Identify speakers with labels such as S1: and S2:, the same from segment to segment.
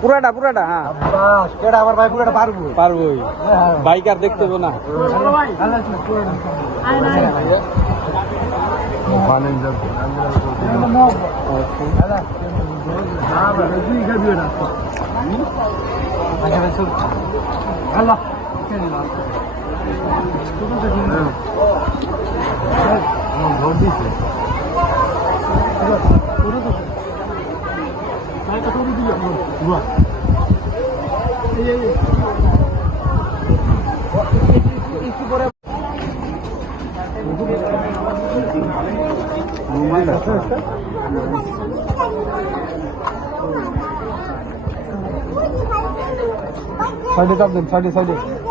S1: পুরাটা পুরাটা হ্যাঁ।
S2: আমার ভাই পুরোটা পারব?
S1: পারবোই। বাইক আর দেখতে হবে না। সাইডে চাপ দেন সাইডে সাইডে হুম চাপ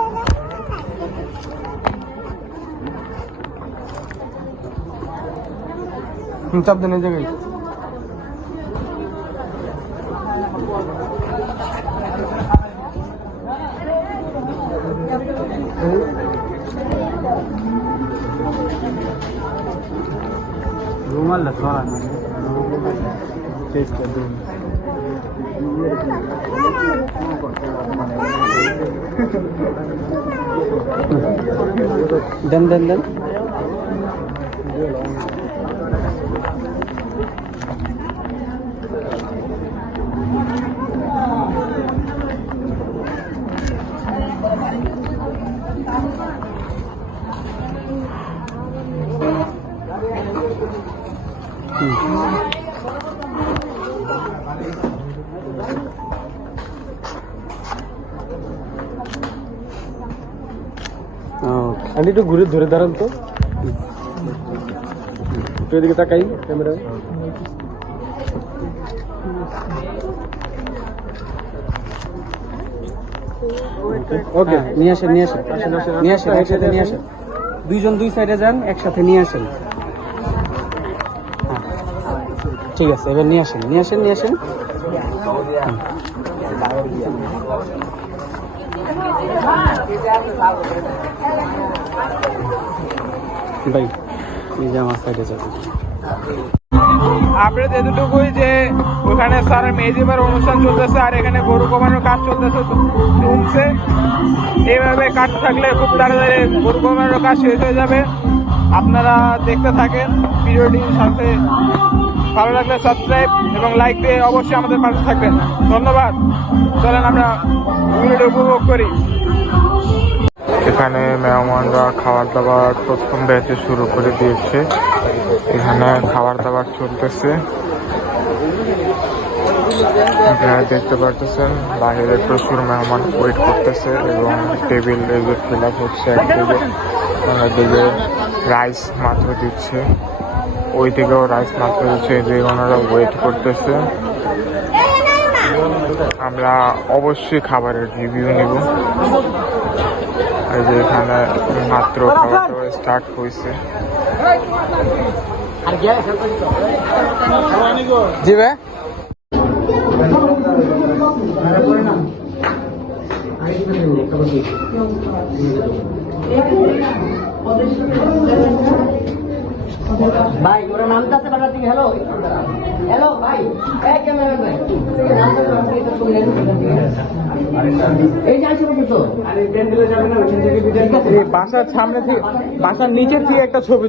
S1: हिंसाब देने जगह रुमाल लसवा कर दन दन दन আমি একটু ঘুরে ধরে দাঁড়ান তো। একটু এদিকে তাকাই ক্যামেরা ওকে নিয়ে আসেন নিয়ে আসেন। নিয়ে আসেন একসাথে নিয়ে আসেন। দুইজন দুই সাইডে যান একসাথে নিয়ে আসেন। ঠিক আছে, এবার নিয়ে আসেন নিয়ে আসেন নিয়ে আসেন। ভাই যে আমার সাইডে যাবেন
S3: আপনাদের এতটুকুই যে ওখানে স্যার মেজিবার অনুষ্ঠান চলতেছে আর এখানে গরু কমানোর কাজ চলতেছে চলছে। এইভাবে কাজ থাকলে খুব তাড়াতাড়ি গরু কমানোর কাজ শেষ হয়ে যাবে। আপনারা দেখতে থাকেন ভিডিওটির সাথে ভালো লাগলে সাবস্ক্রাইব এবং লাইক দিয়ে অবশ্যই আমাদের পাশে থাকবেন। ধন্যবাদ। চলেন আমরা উপভোগ করি।
S4: এখানে মেহমানরা খাবার দাবার প্রথম ব্যাচে শুরু করে দিয়েছে। এখানে খাবার দাবার চলতেছে দেখতে পারতেছেন, বাইরে প্রচুর মেহমান ওয়েট করতেছে এবং টেবিল ফিল আপ হচ্ছে রাইস মাত্র দিচ্ছে। ওই দিকেও রাইস মাত্র দিচ্ছে যে ওনারা ওয়েট করতেছে। আমরা অবশ্যই খাবারের রিভিউ নিব। এই যে এখানে মাত্র খাবার দাবার স্টার্ট হয়েছে।
S1: জি ভাই।
S2: ভাই ওরা নামতে আছে বাজার থেকে হ্যালো হ্যালো ভাই? এই ক্যামেরাম্যান ভাই নামতে আছে তো। এই
S3: বাসার সামনে থেকে বাসার নিচের থেকে একটা ছবি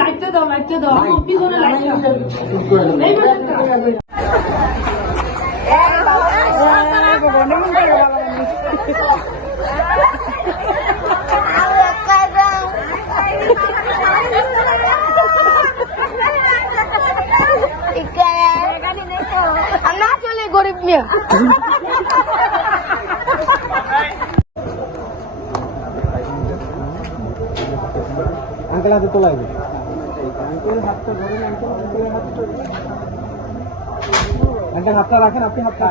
S2: লাইটটা দাও লাইটটা দাও। পিছনে লাইট
S5: আমরা চলে গরিব নিয়ে
S1: আঙ্কেল হাতে তোলা আঙ্কেল হাতটা ধরেন আঙ্কেল হাতটা রাখেন, আপনি হাতটা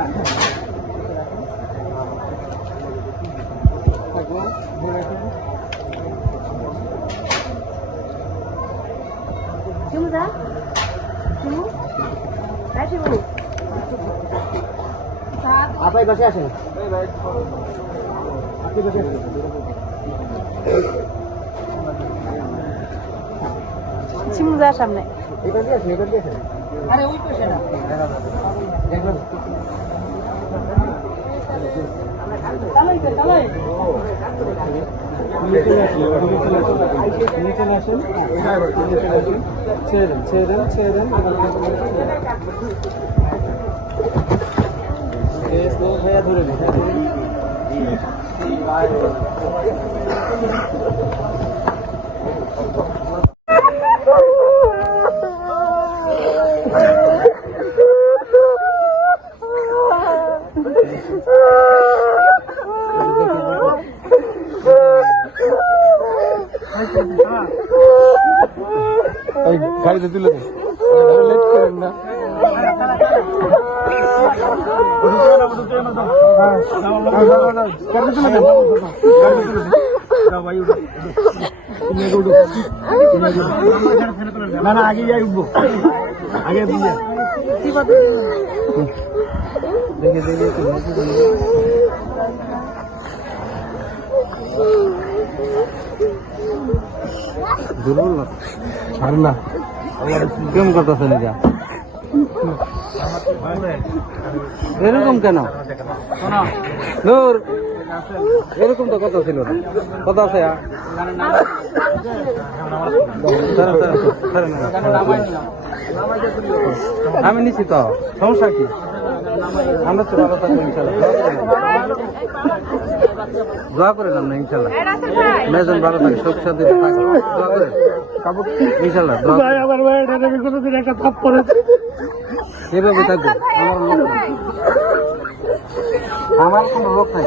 S5: শিমু দা শিমু? হ্যাঁ শিমু।
S1: আপনি পাশে আসেন। আপনি আসেন।
S5: শিমু সামনে।
S1: এটা দিয়ে আসেন এটা দিয়ে আসেন।
S2: আরে ওই পাশে না।
S1: দেখবেন
S2: চালাই তো চালাই
S1: নিচে আসেন নিচে আসেন ছেড়ে দেন ছেড়ে দেন ছেড়ে দেন ভাইয়া ধরে ওই গাড়িতে তুলে দেন লেট করেন না। না দুর্বল ছাড় না। কেমন করতেছেন এটা? এরকম কেন? এরকম তো কথা ছিল না। কথা আছে সরেন। আমি নিচ্ছি তো। সমস্যা কি? আমরা তো ভালো দোয়া করে নাম না, ইনশাল্লাহ। মেজন ভালো থাকে শান্তি থাকে। দোয়া ইনশাল্লাহ।
S3: আমার
S1: আমার আমার কোনো লোক নাই।